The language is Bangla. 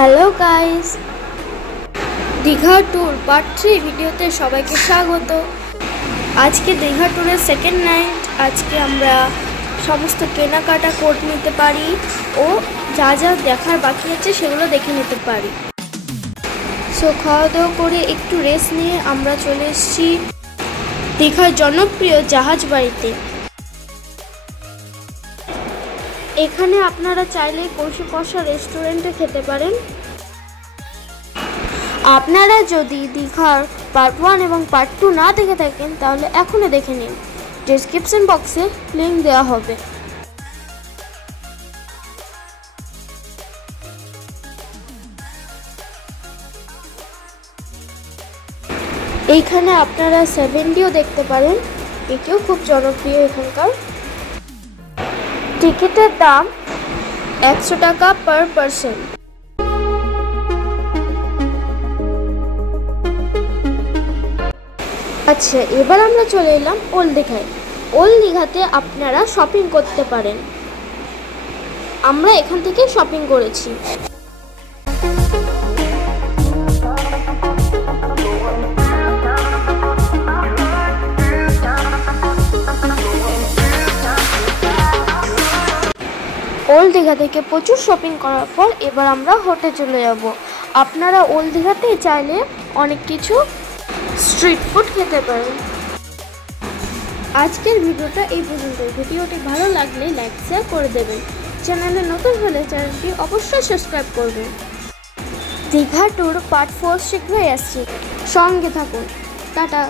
Hello guys, Digha tour part 3 ভিডিওতে সবাইকে স্বাগত। আজকে দীঘা ট্যুরের সেকেন্ড নাইট। আজকে আমরা সমস্ত কেনাকাটা করে নিতে পারি ও যা যা দেখার বাকি আছে সেগুলো দেখে নিতে পারি। সো খাওয়া দাওয়া করে একটু রেস্ট নিয়ে আমরা চলে এসেছি দীঘার জনপ্রিয় জাহাজ বাড়িতে। এখানে আপনারা চাইলে কষে কষা রেস্টুরেন্টে খেতে পারেন। আপনারা যদি দীঘার পার্ট 1 এবং পার্ট 2 না দেখে থাকেন তাহলে এখনই দেখে নিন, ডেসক্রিপশন বক্সে লিংক দেওয়া হবে। এইখানে আপনারা 70ও দেখতে পারেন, এটিও খুব জনপ্রিয় এখানকার। টিকিটের দাম 100 টাকা পার পারসন। আচ্ছা, এবার আমরা চলে এলাম ওল্ড দীঘায়। ওল্ড দীঘাতে আপনারা শপিং করতে পারেন। আমরা এখান থেকে শপিং করেছি। ওল্ড দীঘা থেকে প্রচুর শপিং করার পর এবার আমরা হোটেলে চলে যাব। আপনারা ওল্ড দীঘাতেই চাইলে অনেক কিছু স্ট্রিট ফুড খেতে পারেন। আজকের ভিডিওটা এই পর্যন্ত। ভিডিওটি ভালো লাগলে লাইক শেয়ার করে দেবেন। চ্যানেলে নতুন হলে চ্যানেলটি অবশ্যই সাবস্ক্রাইব করবেন। দীঘা ট্যুর পার্ট 4 শীঘ্রই আসছে, সঙ্গে থাকুন। টাটা।